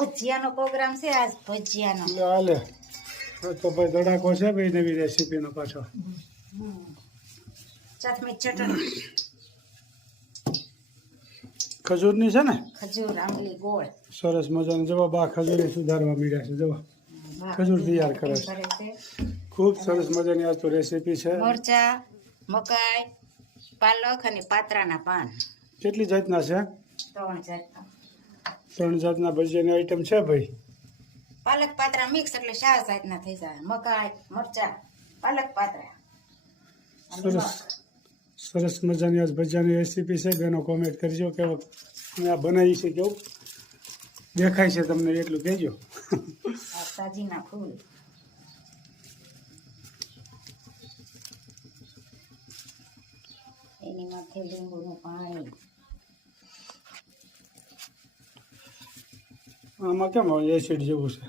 ભજીયાનો programme છે આજ ભજીયાનો. હાલે તો ભાઈ ધડાકો છે ભાઈ નવી રેસીપીનો પાછો. ચટણી ચટણી ખજૂરની છે ને ખજૂર આંબલી ગોળ સરસ મજાની જવાબ આ ખજૂરી સુધારવા મળ્યા છે જવા ખજૂર તૈયાર કરે છે ખૂબ સરસ મજાની આ તો રેસીપી છે. મરચા મકાઈ પાલક અને પાત્રાના પાન કેટલી જાતના છે? 3 જાતના. 3 જાતના ભજીયાની આઈટમ છે ભાઈ. પાલક પાત્રા મિક્સ એટલે 4 જાતના થઈ જાય. મકાઈ મરચા પાલક પાત્રા. સરસ સરસ મજાની આજ ભજીયાની રેસીપી છે. બેનો કોમેન્ટ કરજો કે અમે આ બનાવી છે કેવું દેખાય છે તમને એટલું કહેજો. આ સાજીના ફૂલ એની માથે લીંબુનું પાણી. આમાં કેમ એસિડ જેવું છે?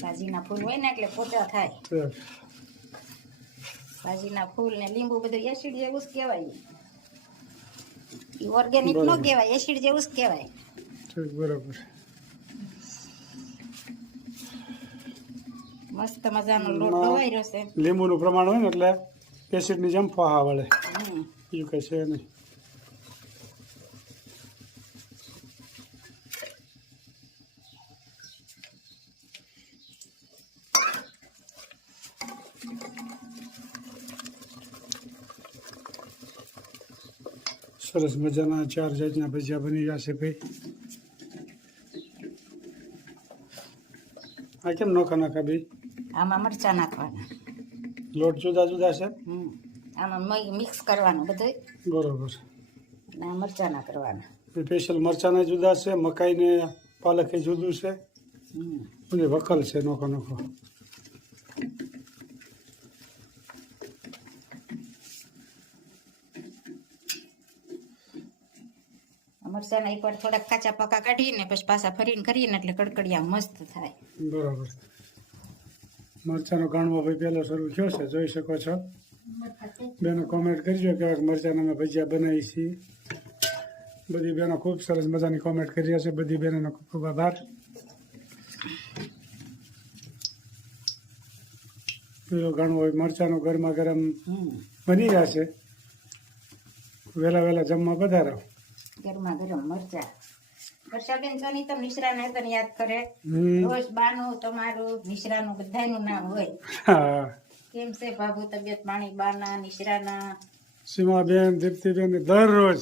સાજીના ફૂલ હોય ને એટલે પોચા થાય. સાજીના ફૂલ ને લીંબુ બધું એસિડ જેવું જ કહેવાય. એ ઓર્ગેનિક નો કહેવાય, એસિડ જેવું જ કહેવાય. બરાબર. મસ્ત મજાનો લોટ ધોવાઈ રહ્યો છે. લીંબુનું પ્રમાણ હોય ને એટલે એસિડની જેમ ફાહા વળે એવું કઈ છે નહીં. સરસ મજાના 4 જાતના ભજીયા બની ગયા છે ભાઈ. આ કેમ નોખા નાખા ભાઈ? આમાં મરચા નાખવાના. લોટ જુદા જુદા છે? આમાં મિક્સ કરવાનું બધું. બરોબર. અને આ મરચાના કરવાના. સ્પેશિયલ મરચાના જુદા છે, મકાઈ ને પાલક એ જુદું છે, બધું વકલ છે નોખો નોખો. મરચાના એકવાર થોડાક કાચા પાકા કાઢીને પછી પાછા ફરીને કરીએ એટલે કડકડિયા મસ્ત થાય. બરાબર. મરચાનો ગાણવો ભાઈ પહેલો શરૂ થયો છે, જોઈ શકો છો. બેનો કોમેન્ટ કરજો કે મરચાના અમે ભજીયા બનાવી છીએ. બધી બહેનો ખૂબ સરસ મજાની કોમેન્ટ કરી રહ્યા છે. બધી બહેનોનો ખૂબ ખૂબ આભાર. પેલો ગાણવો મરચાનો ગરમા ગરમ બની રહ્યા છે. વહેલા વહેલા જમવા પધારો. ગરમા ગરમ મરચા. વર્ષાબેન સોની તો નિશ્રાને તને યાદ કરે. રોજ બાનું તમારું નિશ્રાનું બધાયનું નામ હોય. કેમ છે બાબુ તબિયત પાણી બાના નિશ્રાના? સીમાબેન દીપ્તિબેન દરરોજ.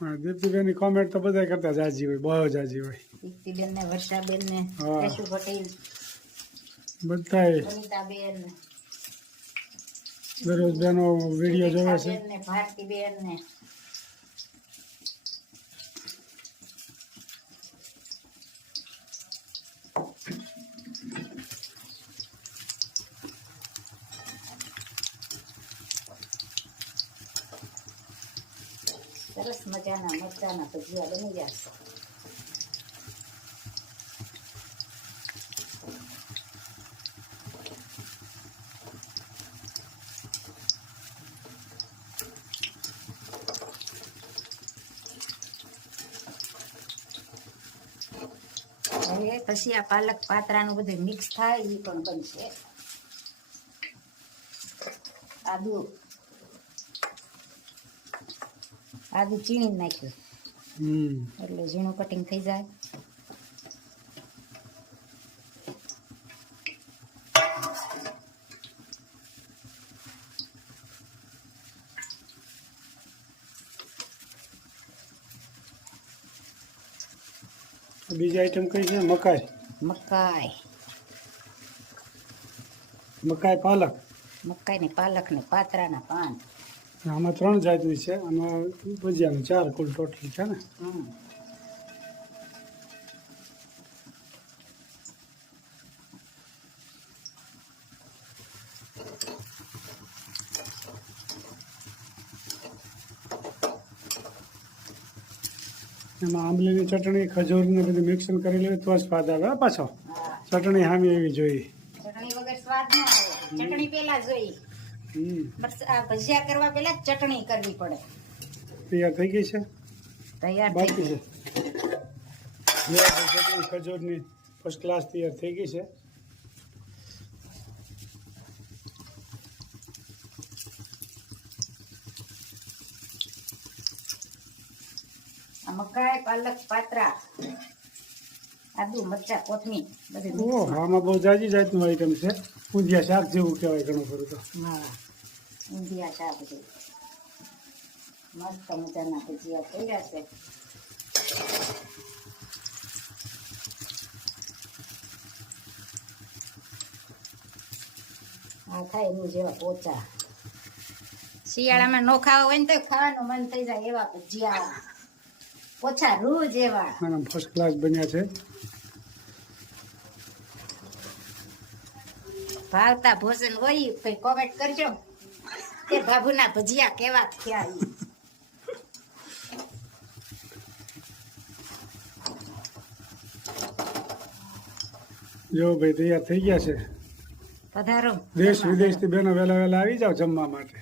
હા દીપ્તિબેન ની કોમેન્ટ તો બધા કરતા જાજી હોય, બહુ જાજી હોય. દીપ્તિબેન ને વર્ષાબેન ને કેશુ પટેલ બધાય અનિતાબેન દરરોજ બેનો વિડીયો જોવે છે. ને ભારતીબેન ને સરસ મજાના મરચાના ભજીયા બની ગયા છે. હવે પછી આ પાલક પાત્રાનું બધું મિક્સ થાય એ પણ બનશે. આદુ ચીણી નાખ્યું એટલે ઝીણું કટિંગ થઈ જાય. બીજી આઈટમ કઈ છે? મકાઈ. મકાઈ મકાઈ પાલક. મકાઈ ને પાલક ને પાત્રાના પાન. આમાં 3 જાતની છે. આમાં ભજીયાનું 4 કુલ ટોટલ છે ને. એમાં આંબલીની ચટણી ખજૂરને બધું મિક્સન કરી લે તો સ્વાદ આવે. પાછો ચટણી હામી એવી જોઈએ. ચટણી વગર સ્વાદ ન આવે. ચટણી પેલા જોઈ. ભજીયા કરવા પેલા ચટણી કરવી પડે. તૈયાર થઈ ગઈ છે? તૈયાર બાકી છે. ચટણી ખજૂરની ફર્સ્ટ ક્લાસ તૈયાર થઈ ગઈ છે. આ મકાઈ, પાલક, પાત્રા, આદુ, મરચાં, કોથમીર બધું mix. ઓહ, આમાં બહુ જાજી જાતનું આઈટમ છે. ઊંધિયા શાક જેવું કહેવાય ઘણું ખરું તો. હા, ઊંધિયા શાક જેવું. મસ્ત મજાના ભજીયા કર્યા છે. આ થાય એનું જેવા પોચા. શિયાળામાં નો ખાવા હોય ને તો ખાવાનું મન થઈ જાય એવા ભજીયા. ઓછા રૂ જેવા. આના ફર્સ્ટ ક્લાસ બન્યા છે. ભાવતા ભોજન હોય કઈ કોમેન્ટ કરજો તે બાબુના ભજીયા કેવા થયા ઈ. જો ભાઈ તૈયાર થઈ ગયા છે. પધારો. દેશ વિદેશથી બેનો વહેલા વહેલા આવી જાવ જમવા માટે.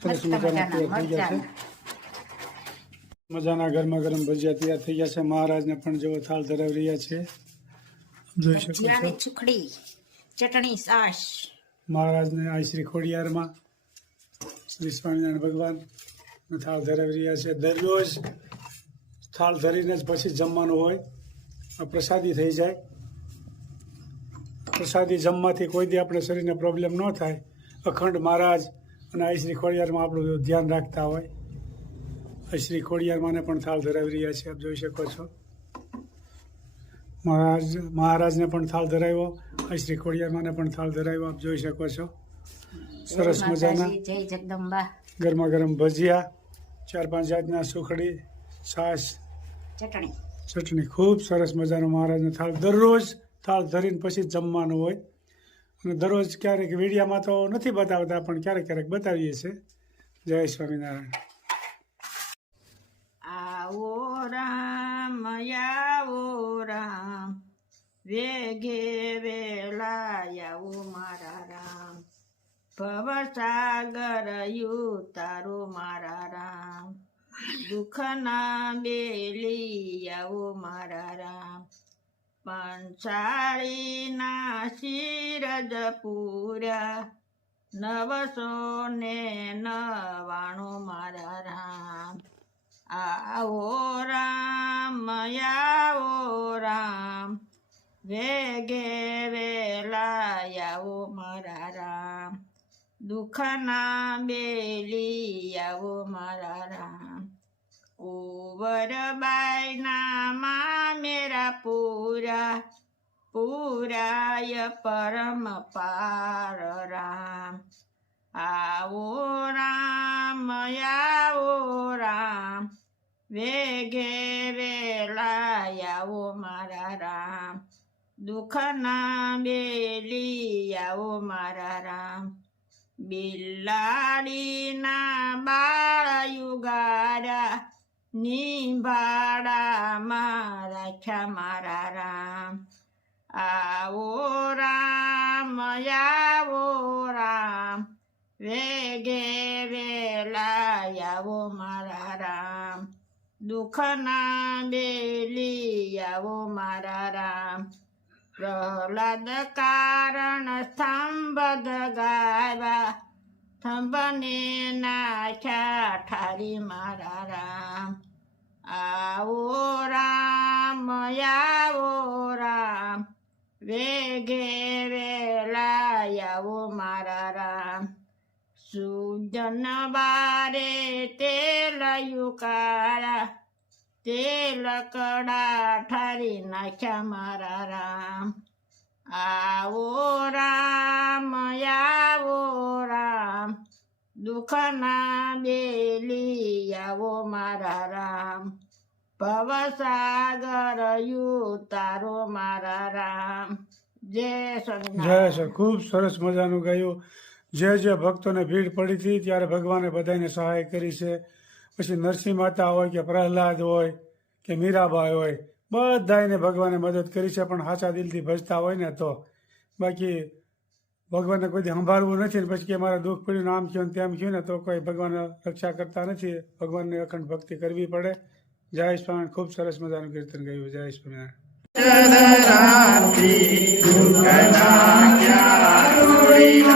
સરસ મજાના તૈયાર થઈ ગયા છે. મજાના ગરમા ગરમ ભજીયા તૈયાર થઈ ગયા છે. મહારાજને પણ જેવો થાળ ધરાવી રહ્યા છે. જોઈ શકો છો ભજીયાની સુખડી, ચટણી, છાશ. મહારાજને આ શ્રી ખોડિયારમાં શ્રી સ્વામિનારાયણ ભગવાન થાળ ધરાવી રહ્યા છે. દરરોજ થાળ ધરીને જ પછી જમવાનું હોય. આ પ્રસાદી થઈ જાય. પ્રસાદી જમવાથી કોઈ દી આપણે શરીરને પ્રોબ્લેમ ન થાય. અખંડ મહારાજ અને આ શ્રી ખોડિયારમાં આપણું ધ્યાન રાખતા હોય. આ શ્રી ખોડિયારમાંને પણ થાળ ધરાવી રહ્યા છે. આપ જોઈ શકો છો. મહારાજને પણ થાળ ધરાવ્યો. આ શ્રી ખોડિયારમાંને પણ થાળ ધરાવ્યો. આપ જોઈ શકો છો. સરસ મજાના જય જગદંબા. ગરમા ગરમ ભજીયા, 4-5 જાતના સુખડી, છાશ, ચટણી. ખૂબ સરસ મજાનો મહારાજનો થાળ. દરરોજ થાળ ધરીને પછી જ જમવાનું હોય. અને દરરોજ ક્યારેક વીડિયામાં તો નથી બતાવતા પણ ક્યારેક ક્યારેક બતાવીએ છીએ. જય સ્વામિનારાયણ. આવો રામ, આવો રામ, વેગે વેલા આવો મારા રામ. ભવસાગર યુતારો મારા રામ. દુઃખના બેલી આવો મારા રામ. પંચાળીના શિરજ પૂર્યા, 999 મારા રામ. આવો રામ, આવો રામ, વેગે વેલા આવો મારા રામ. દુઃખના બેલી આવો મારા રામ. કુંવરબાઈના મામેરા પૂરાય પરમ પાર રામ. આવો રામ, આવો રામ, વેગે વેલા આવો મારા રામ. દુઃખના બેલી આવો મારા રામ. બિલાડીના બાળયુગારા, નિભાડામાં રાખ્યા મારા રામ. આવો રામ, આવો રામ, વેગે વેલા આવો મારા રામ. દુઃખના બેલી આવો મારા રામ. પ્રહલાદ કારણ સ્તંભ ગાવા, સ્તંભને નાખ્યા ઠારી મારા રામ. આવો રામ, આવો રામ, વેગે વેલા આવો મારા રામ. સુજન બારે તેલ યુકાળા, તેલ કડા ઠારી નાખ્યા મારા રામ. આવો રામ, આવો રામ, દુઃખના બેલી આવો મારા રામ. ભવસાગર યુતારો મારા રામ. જય સ્વામિનારાયણ. જય ખૂબ સરસ મજાનું ગાયું. જે ભક્તોને ભીડ પડી હતી ત્યારે ભગવાને બધાને સહાય કરી છે. પછી નરસિંહ માતા હોય કે પ્રહલાદ હોય કે મીરાબાઈ હોય, બધાને ભગવાને મદદ કરી છે. પણ સાચા દિલથી ભજતા હોય ને તો. બાકી ભગવાનને કોઈ દી સંભાળવું નથી ને પછી કે મારા દુઃખ પડ્યું ને આમ થયું ને તેમ થયું ને તો કોઈ ભગવાન રક્ષા કરતા નથી. ભગવાનની અખંડ ભક્તિ કરવી પડે. જય સ્વામી. ખૂબ સરસ મજાનું કીર્તન ગાયું. જય સ્વામિનારાયણ.